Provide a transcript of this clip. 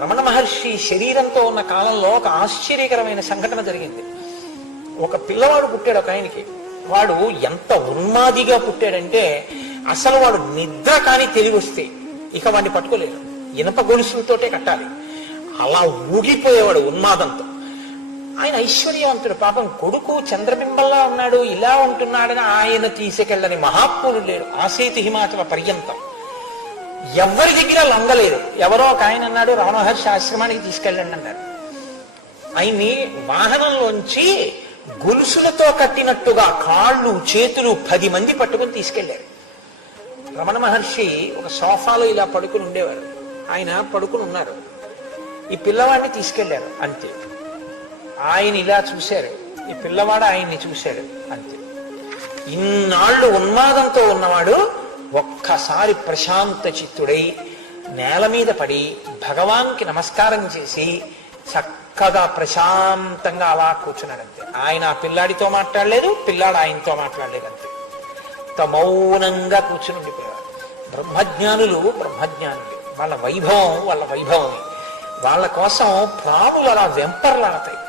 రమణ మహర్షి శరీరంతో ఉన్న కాలంలో ఒక ఆశ్చర్యకరమైన సంఘటన జరిగింది ఒక పిల్లవాడు పుట్టాడు ఒక ఆయనకి వాడు ఎంత ఉన్మాదిగా పుట్టాడంటే అసలు వాడు నిద్ర కానీ తెలివి వస్తే ఇక వాడిని పట్టుకోలేదు ఇనప గొలుసులతోటే కట్టాలి అలా ఊగిపోయేవాడు ఉన్మాదంతో ఆయన ఐశ్వర్యవంతుడు పాపం కొడుకు చంద్రబింబంలా ఉన్నాడు ఇలా ఉంటున్నాడని ఆయన తీసుకెళ్ళని మహాత్ములు లేడు ఆసేతు హిమాచల పర్యంతం ఎవరి దగ్గర లొంగలేదు ఎవరో ఒక ఆయన అన్నాడు రామహర్షి ఆశ్రమానికి తీసుకెళ్ళండి అన్నారు ఆయన్ని వాహనంలోంచి గొలుసులతో కట్టినట్టుగా కాళ్ళు చేతులు పది మంది పట్టుకుని తీసుకెళ్లారు రమణ మహర్షి ఒక సోఫాలో ఇలా పడుకుని ఉండేవారు ఆయన పడుకుని ఉన్నారు ఈ పిల్లవాడిని తీసుకెళ్లారు అంతే ఆయన ఇలా చూశారు ఈ పిల్లవాడు ఆయన్ని చూశాడు అంతే ఇన్నాళ్ళు ఉన్మాదంతో ఉన్నవాడు ఒక్కసారి ప్రశాంత చిత్తుడై నేల మీద పడి భగవాన్కి నమస్కారం చేసి చక్కగా ప్రశాంతంగా అలా కూర్చున్నాడంతే ఆయన పిల్లాడితో మాట్లాడలేదు పిల్లాడు ఆయనతో మాట్లాడలేదు అంతే మౌనంగా కూర్చుని ఉండిపోయారు బ్రహ్మజ్ఞానులు బ్రహ్మజ్ఞానులు వాళ్ళ వైభవం వాళ్ళ వైభవమే వాళ్ళ కోసం ప్రాణులు అలా వెంపర్లాడతాయి